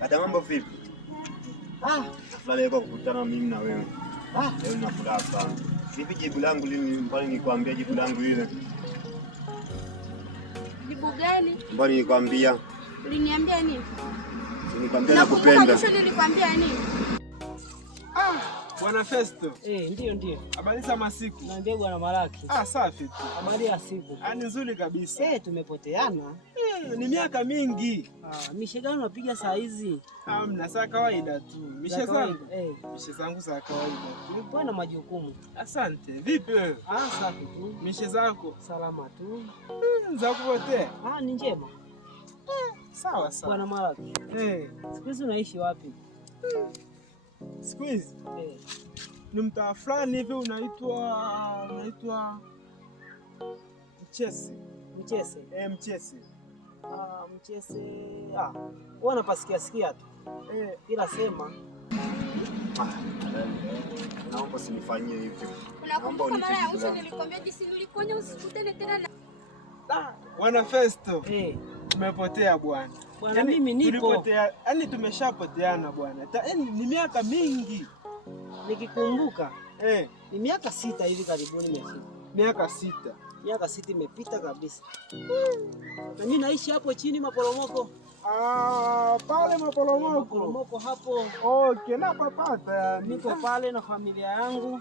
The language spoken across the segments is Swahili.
Hata mambo vipi? Nafurahi kwa kukutana mimi na wewe. Leo nafurahi sana. Vipi jibu langu lini mbali nikwambia jibu langu ile? Jibu gani? Mbali nikwambia. Uliniambia nini? Nikwambia nakupenda. Nilikwambia nini? Bwana Festo. Ndio. Habari za masiku? Naambia bwana Malaki. Safi tu. Habari ya siku. Ni nzuri kabisa. Tumepoteana. Ni miaka mingi. Mishe gani unapiga saa hizi? Mna saa kawaida tu. Mishe zangu. Mishe zangu za kawaida. Tulikuwa na majukumu. Asante. Vipi wewe? Safi tu. Mishe zako? Salama tu. Za kupotea? Ni njema. Sawa. Bwana Malaki. Siku hizi unaishi wapi? Siku hizi? Ni mtaa fulani hivi unaitwa Mchese. Mchese? Mchese. Mchese. Wewe unapasikia tu. Ila sema. Naomba usinifanyie hivyo. Unakumbuka mara ya mwisho nilikwambia jinsi nilikuonya usikutane tena na Bwana Festo. Tumepotea bwana. Bwana mimi nipo. Tulipotea, tumeshapoteana bwana. Ni miaka mingi. Nikikumbuka ni miaka 6 hivi karibuni imefika. Miaka 6. Miaka 6 imepita kabisa. Na mimi naishi hapo chini maporomoko. Pale maporomoko. Maporomoko hapo. Okay, napapata. Niko pale na familia yangu.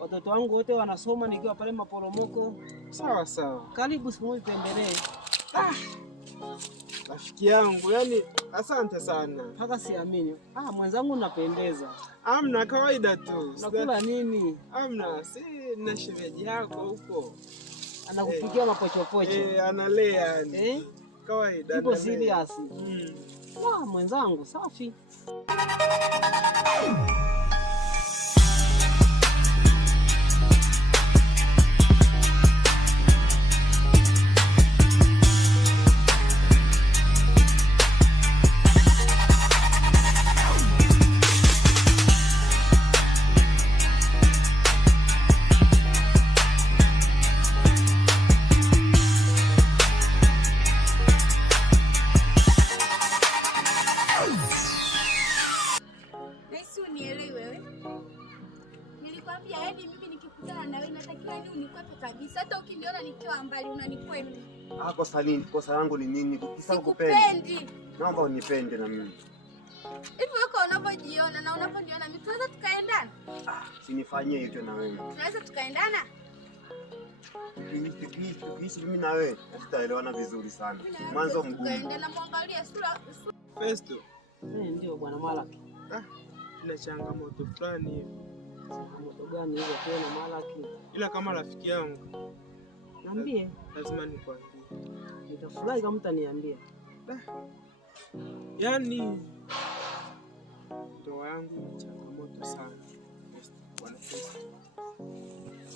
Watoto wangu wote wanasoma nikiwa pale maporomoko. Sawa. Karibu siku moja tembelee. Rafiki yangu, yani asante sana. Hata siamini. Mwenzangu unapendeza. Amna kawaida tu. Nakula nini? Amna, si na shemeji yako huko. Anakupikia mapochopocho. Analea yani. Kawaida. Ipo serious. Mwenzangu safi. Kabisa hata ukiniona nikiwa mbali unanikwenda. Kosa nini? Kosa langu ni nini? Sikupendi. Naomba unipende na mimi. Hivi wako unapojiona na unaponiona mimi tunaweza tukaendana? Usinifanyie hivyo na wewe. Tunaweza tukaendana? Tukihisi mimi na wewe tutaelewana vizuri sana. Mwanzo mgumu. Tukaendana muangalie sura. Festo. Ndio bwana Malaki. Ina changamoto fulani hivi. Changamoto gani hiyo tena Malaki? Ila kama rafiki yangu. Niambie. Lazima nikwambie. Nitafurahi kama utaniambia. Yaani ndoa yangu ina changamoto sana. Bwana Festo.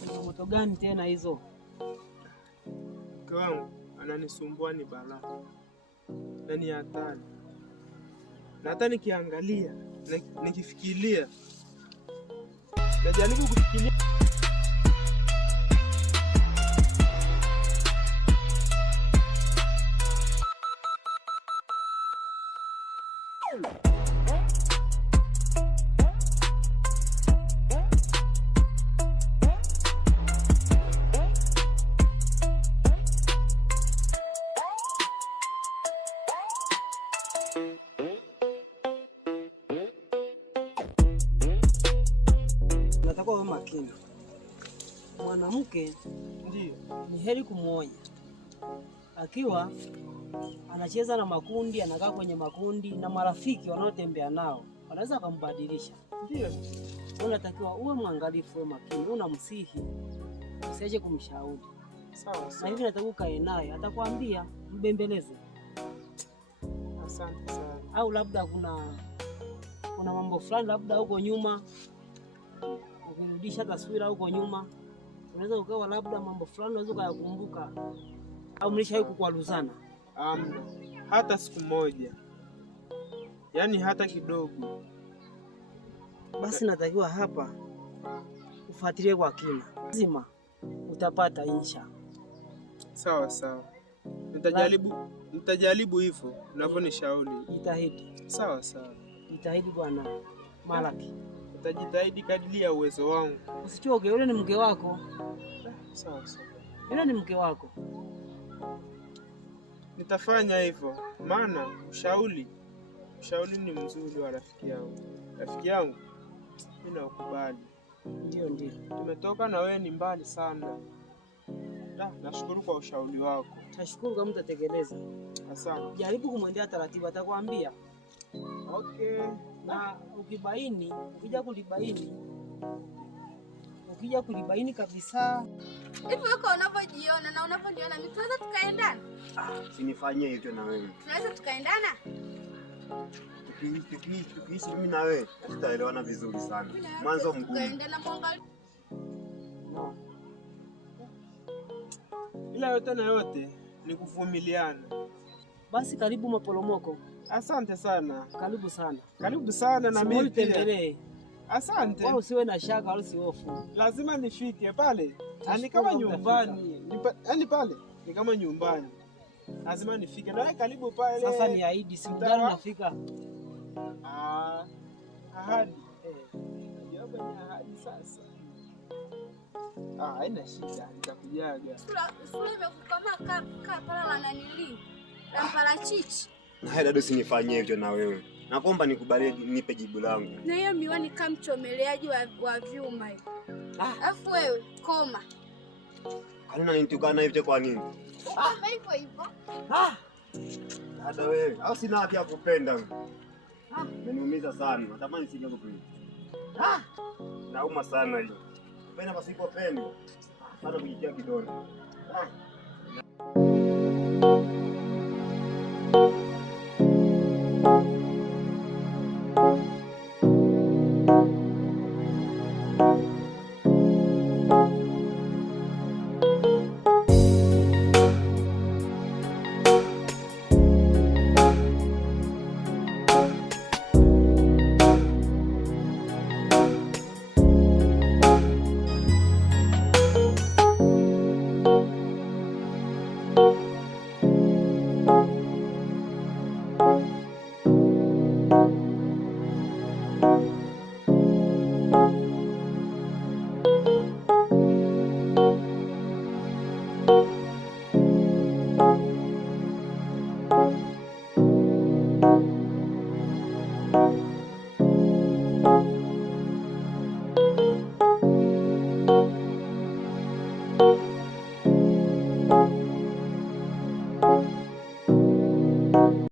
Changamoto gani tena hizo? Mke wangu ananisumbua ni balaa na ni hatari, na hata nikiangalia nikifikiria, najaribu kufikiria Natakuwa wewe makini. Mwanamke ndio ni heri kumwonya akiwa anacheza na makundi, anakaa kwenye makundi na marafiki wanaotembea nao wanaweza kumbadilisha. ndio Unatakiwa uwe mwangalifu, uwe makini, unamsihi usiache kumshauri. sawa Na sawa. hivi nataka ukae naye, atakwambia mbembeleze. Asante sana. Au labda kuna mambo fulani labda huko nyuma, ukirudisha taswira huko nyuma, unaweza ukawa labda mambo fulani unaweza kuyakumbuka, au mlishawahi kukwaruzana? Amna hata siku moja, yaani hata kidogo. Basi natakiwa hapa ufuatilie kwa kina, lazima utapata insha. Sawa sawa, nitajaribu hivyo unavyonishauri. Jitahidi. Sawa sawa, Jitahidi bwana Malaki, nitajitahidi kadiri ya uwezo wangu. usichoke. Yule ni mke wako, Sawa sawa, yule ni mke wako. nitafanya hivyo, maana ushauri ni mzuri wa rafiki yangu. Rafiki yangu mimi nakubali. Ndio. Tumetoka na wewe ni mbali sana. Nashukuru kwa ushauri wako. Tashukuru kama utatekeleza. Asante. Jaribu kumwendea taratibu, atakwambia. Okay. Na ukija kulibaini kabisa. Hivi wako unavyojiona na unavyoniona mimi tunaweza tukaendana? Usinifanyie hivyo na wewe. Tunaweza tukaendana? Tukiishi mimi na wewe tutaelewana vizuri sana. Mwanzo mgumu. Tukaendana mwangalie. No. Ila yote na yote ni kuvumiliana. Basi karibu maporomoko. Asante sana. Karibu sana. Karibu sana na mimi pia. Tembelee. Asante. Wala usiwe na shaka wala usihofu. Lazima nifike pale. Ni kama nyumbani. Yaani pale ni kama nyumbani. Lazima nifike. Na wewe karibu pale. Sasa ni ahidi, si mgani nafika. Ahadi. Ndio kwenye ahadi sasa. Haina shida, nitakujaga. Sura imekukoma kama wananili. Na parachichi. Na dada, usinifanyie hivyo na wewe. Naomba nikubalie, nipe jibu langu. Na hiyo miwani kama mchomeleaji wa vyuma hivi. Alafu wewe koma. Kwani unanitukana hivyo kwa nini? Kama hivyo hivyo. Dada wewe, au sina haki ya kupenda wewe? Umeniumiza sana. Natamani sije kupenda. Nauma sana hiyo. Kupenda pasipopendwa. Sana kujitia kidole.